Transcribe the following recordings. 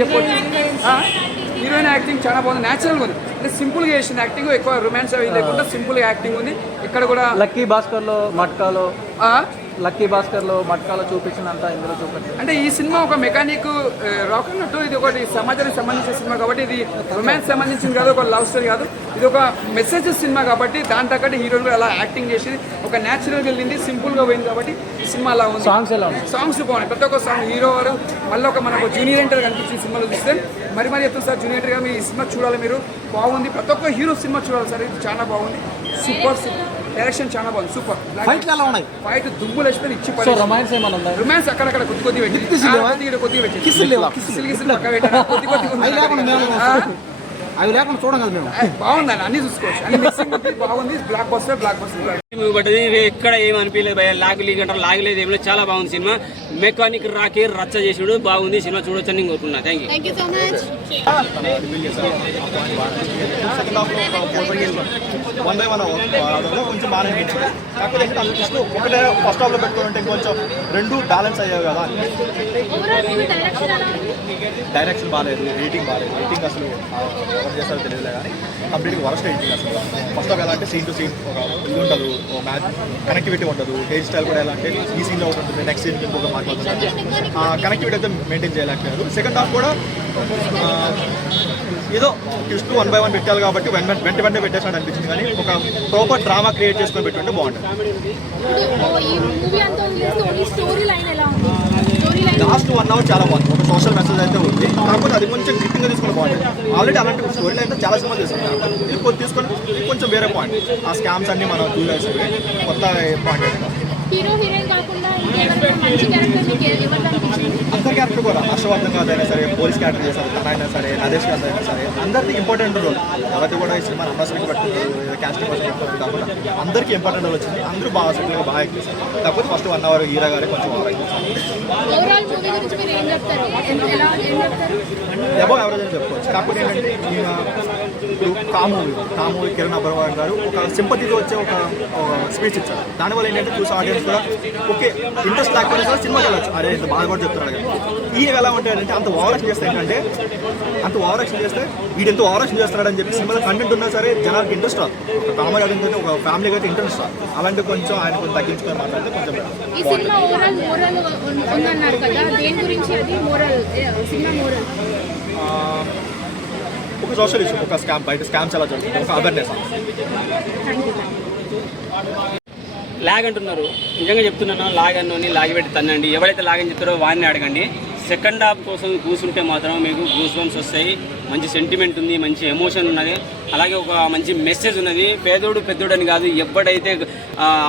చెప్పొచ్చు. Heroine acting చాలా బాగుంది, న్యాచురల్గా ఉంది. అంటే సింపుల్గా చేసింది యాక్టింగ్, ఎక్కువ రొమాన్స్ అవి లేకుండా సింపుల్గా యాక్టింగ్ ఉంది. ఇక్కడ కూడా లక్కీ భాస్కర్లో మట్కాలో చూపించినంత ఇందులో చూపించారు. అంటే ఈ సినిమా ఒక మెకానిక్ రాక్ అన్నట్టు, ఇది ఒకటి సమాజానికి సంబంధించిన సినిమా కాబట్టి ఇది రొమాన్స్ సంబంధించింది కాదు, ఒక లవ్ స్టోరీ కాదు, ఇది ఒక మెసేజ్ సినిమా కాబట్టి దాని తగ్గట్టు హీరోయిన్ కూడా అలా యాక్టింగ్ చేసి ఒక న్యాచురల్గా వెళ్ళింది, సింపుల్గా పోయింది కాబట్టి ఈ సినిమా అలా ఉంది. సాంగ్స్ ఎలా ఉంది? సాంగ్స్ బాగున్నాయి, ప్రతి ఒక్క సాంగ్ హీరో వారు మళ్ళీ ఒక మనకు జూనియర్ ఎంటర్ కనిపించిన సినిమాలో చూస్తే మరి చెప్తాను సార్, జూనియర్ ఎంటర్గా మీ సినిమా చూడాలి మీరు, బాగుంది. ప్రతి ఒక్క హీరో సినిమా చూడాలి సార్, ఇది చాలా బాగుంది. సూపర్ డైరెక్షన్ చాలా బాగుంది, సూపర్. ఫైట్ దుమ్ములు వేసుకొని ఇచ్చి రొమాన్స్ ఏమన్నా ఉందా? రొమాన్స్ అక్కడక్కడ కొద్ది పెట్టి కొద్దిగా అవి లేకుండా చూడం కదా మేము. బాగుందండి, అన్ని చూసుకోవచ్చు, అన్ని మిక్సింగ్ బాగుంది. బ్లాక్ బస్టర్ పడ్డది, ఎక్కడ ఏమి అనిపించలేదు భయ, లాగలేదు లాగలేదు ఏమి లేదు, చాలా బాగుంది సినిమా. మెకానిక్ రాకి రచ్చ చేసినాడు, బాగుంది సినిమా, చూడొచ్చు అని కోరుకున్నా. Thank you so much. కొంచెం బాగా కాకపోతే ఒకటే ఫస్ట్ హాఫ్ లో పెట్టుకుంటే కొంచెం రెండు బ్యాలెన్స్ అయ్యాయి కదా. డైరెక్షన్ బాగాలేదు, ఎడిటింగ్ బాగాలేదు, ఎడిటింగ్ అసలు ఎవరు చేస్తారో తెలియదు కానీ కంప్లీట్గా వరస్ట్ ఎడిటింగ్ అసలు. ఫస్ట్ హాఫ్ ఎలా అంటే సీన్ టు సీన్ ఒక ఇది ఉండదు, మ్యాచ్ కనెక్టివిటీ ఉండదు. హెయిర్ స్టైల్ కూడా ఎలా అంటే ఈ సీన్లో ఒకటి ఉంటుంది, నెక్స్ట్ సీన్ ఇంకొక మాట్లాడుతుంది, కనెక్టివిటీ అయితే మెయింటైన్ చేయలేకపోయారు. సెకండ్ హాఫ్ కూడా ఏదో ట్విస్ట్ 1 by 1 పెట్టాలి కాబట్టి వెంటనే పెట్టేసినట్టు అనిపించింది, కానీ ఒక ప్రాపర్ డ్రామా క్రియేట్ చేసుకొని పెట్టుంటే బాగుంటుంది. లాస్ట్ 1 hour చాలా బాగుంది, ఒక సోషల్ మెసేజ్ అయితే ఉంది, కాకపోతే అది కొంచెం గ్రిప్పింగ్గా తీసుకుని బాగుంటుంది. ఆల్రెడీ అలాంటి స్టోరీ అయితే చాలా సినిమా తీసుకుంటాం, ఇది తీసుకొని కొంచెం వేరే పాయింట్, ఆ స్కామ్స్ అన్ని మనం చూడాల్సి కొత్త పాయింట్. అందరి క్యారెక్టర్ కూడా హర్షవర్ధన్ గారు అయినా సరే, పోలీస్ క్యారెక్టర్ చేశారు, తన అయినా సరే, నదేష్ గారు అయినా సరే, అందరికీ ఇంపార్టెంట్ రోల్. ఎవరికి కూడా ఈ సినిమా అనవసరంగా పట్టుకుంటారు, క్యాస్టింగ్ కోసం పట్టుకుంటారు కాకుండా అందరికీ ఇంపార్టెంట్ రోల్ వచ్చింది. అందరూ బాగా సెటిల్గా బాగా యాక్ట్ చేశారు. కాకపోతే ఫస్ట్ 1 hour హీరో గారే కొంచెం బాగా యాక్ట్ చేశారు. ఎవరో ఎవరైనా చెప్పుకోవచ్చు. కాకపోతే ఏంటంటే ఇప్పుడు కామూవి కిరణ్ అబ్బర్వాల్ గారు ఒక సింపతితో వచ్చే ఒక స్పీచ్ ఇచ్చారు. దానివల్ల ఏంటంటే చూసే ఆడియన్స్ కూడా ఓకే ఇంట్రెస్ట్ లేకపోతే సరే సినిమాకి వెళ్ళచ్చు, అరే ఇంత బాగా కూడా చెప్తున్నాడు కదా. ఈయన ఎలా ఉంటాడంటే అంత ఓవరాక్షన్ చేస్తే ఏంటంటే వీడు ఎంత ఓవరాక్షన్ చేస్తున్నాడని చెప్పి సినిమాలో కంటెంట్ ఉన్నా సరే జనానికి ఇంట్రెస్ట్ రాదు. ఒక కామెడీ ఆడియన్స్ ఒక ఫ్యామిలీకి అయితే ఇంట్రెస్ట్ రాదు. అలాంటి కొంచెం ఆయన కొంచెం తగ్గించుకొని మాట్లాడితే కొంచెం ఒక సోషల్ ఇష్యూ, ఒక స్కామ్, బయట స్కామ్స్ ఎలా జరుగుతుంది, ఒక అవేర్నెస్. లాగ్ అంటున్నారు, నిజంగా చెప్తున్నాను, లాగ్ అన్నోని లాగిపెట్టి తన్నండి. ఎవరైతే లాగని చెప్తారో వాడిని అడగండి. సెకండ్ హాఫ్ కోసం కూర్చుంటే మాత్రం మీకు గూస్ బంప్స్ వస్తాయి. మంచి సెంటిమెంట్ ఉంది, మంచి ఎమోషన్ ఉన్నది, అలాగే ఒక మంచి మెసేజ్ ఉన్నది. పేదోడు పెద్దోడు అని కాదు, ఎవడైతే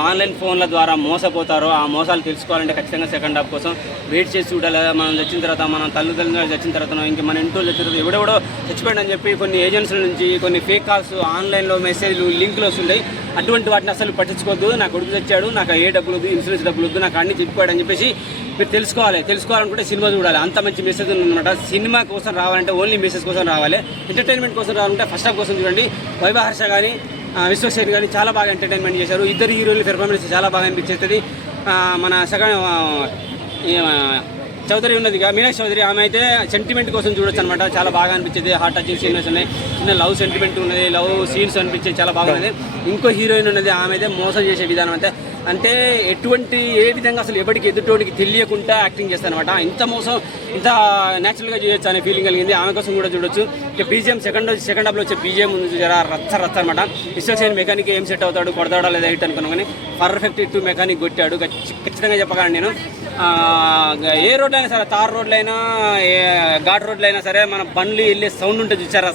ఆన్లైన్ ఫోన్ల ద్వారా మోసపోతారో ఆ మోసాలు తెలుసుకోవాలంటే ఖచ్చితంగా సెకండ్ హాఫ్ కోసం వెయిట్ చేసి చూడాలి. మనం చచ్చిన తర్వాత, మన తల్లిదండ్రులు చచ్చిన తర్వాత, ఇంకా మన ఇంట్లో చచ్చిన తర్వాత ఎవడెవడో చచ్చిపోయాడు అని చెప్పి కొన్ని ఏజెన్సీల నుంచి కొన్ని ఫేక్ కాల్స్, ఆన్లైన్లో మెసేజ్లు, లింకులు వస్తుంటాయి. అటువంటి వాటిని అసలు పట్టించుకోవద్దు. నా కొడుకు తెచ్చాడు, నాకు ఏ డబ్బులు వద్దు, ఇన్సూరెన్స్ డబ్బులు వద్దు, నాకు అన్ని చెప్పాడు అని చెప్పేసి మీరు తెలుసుకోవాలనుకుంటే సినిమా చూడాలి. అంత మంచి మెసేజ్ ఉందన్నమాట. సినిమా కోసం రావాలంటే ఓన్లీ మెసేజ్ కోసం రావాలి, ఎంటర్టైన్మెంట్ కోసం రావాలంటే ఫస్ట్ హాఫ్ కోసం చూడండి. వైభవ్ హర్ష కానీ విశ్వసేన్ కానీ చాలా బాగా ఎంటర్టైన్మెంట్ చేశారు. ఇద్దరు హీరోలు పెర్ఫార్మెన్స్ చాలా బాగా అనిపించేస్తుంది. మన చౌదరి ఉన్నదిగా మీనాక్షి చౌదరి, ఆమె అయితే సెంటిమెంట్ కోసం చూడొచ్చు అనమాట. చాలా బాగా అనిపించేది. హార్ట్ టచింగ్ సీన్స్ ఉన్నాయి, చిన్న లవ్ సెంటిమెంట్ ఉన్నది, లవ్ సీన్స్ అనిపించేది, చాలా బాగున్నది. ఇంకో హీరోయిన్ ఉన్నది, ఆమె అయితే మోసం చేసే విధానం అంటే ఏ విధంగా అసలు ఎవరికి ఎదుటోడికి తెలియకుండా యాక్టింగ్ చేస్తారనమాట. ఇంత మోసం ఇంత న్యాచురల్గా చేయొచ్చు అనే ఫీలింగ్ కలిగింది. ఆమె కోసం కూడా చూడొచ్చు. ఇక బీజిఎం సెకండ్ హాఫ్లో వచ్చే బీజిఎం ఉంది, జరా రచ్చ అనమాట. విశ్వసేన్ మెకానిక్ ఏం సెట్ అవుతాడు, కొడతాడా లేదా హిట్ అనుకున్నాం, కానీ పర్ఫెక్ట్ హిట్ మెకానిక్ కొట్టాడు. ఖచ్చితంగా చెప్పగలను నేను. ఏ రోడ్లు అయినా సరే, తార్ రోడ్లు అయినా ఘాట్ రోడ్లు అయినా సరే, మన బండ్లు వెళ్ళే సౌండ్ ఉంటుంది చూసారా,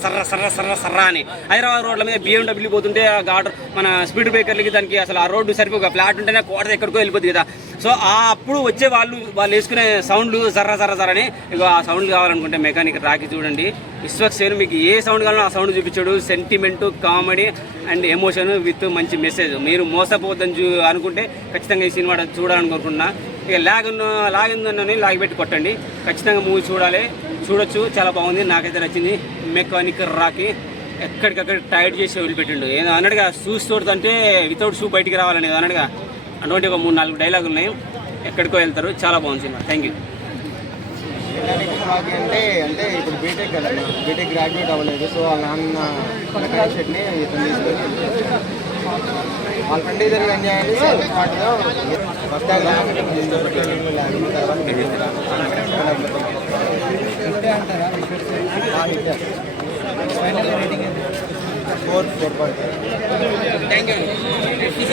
సర్రా అని. హైదరాబాద్ రోడ్ల మీద BMW పోతుంటే ఆ ఘాట్ మన స్పీడ్ బ్రేకర్లకి దానికి అసలు ఆ రోడ్డు సరిపోక ఫ్లాట్ ఉంటేనే కోట ఎక్కడికో వెళ్ళిపోతుంది కదా. సో అప్పుడు వచ్చే వాళ్ళు వేసుకునే సౌండ్లు జర్ర అని. ఇక ఆ సౌండ్లు కావాలనుకుంటే మెకానిక్ రాకి చూడండి. విశ్వక్సేన్ మీకు ఏ సౌండ్ కావాలో ఆ సౌండ్ చూపించాడు. Sentiment, comedy and emotion with మంచి మెసేజ్. మీరు మోసపోవద్దని అనుకుంటే ఖచ్చితంగా ఈ సినిమా చూడాలనుకుంటున్నా. ఇక లాగిందని లాగిపెట్టి కొట్టండి. ఖచ్చితంగా మూవీ చూడొచ్చు, చాలా బాగుంది. నాకైతే నచ్చింది. మెకానిక్ రాకి ఎక్కడికక్కడ టైట్ చేసి వదిలిపెట్టిండు. ఏదో అన్నట్టుగా షూస్ తోడుతుంటే వితౌట్ షూ బయటికి రావాలని అన్నట్టుగా అటువంటి ఒక 3-4 డైలాగులు ఉన్నాయి. ఎక్కడికో వెళ్తారు. చాలా బాగుంది సినిమా. Thank you. హాకీ అంటే ఇప్పుడు బీటెక్ కదా బీటెక్ గ్రాడ్యుయేట్ అవ్వలేదు. సో వాళ్ళ నాన్న షెట్ని ఇతను తీసుకొని వాళ్ళ ఫ్రెండ్ ఇద్దరు ఎంజాయ్ చేసి పాటుగా ఫస్ట్ అంటారా 4.5.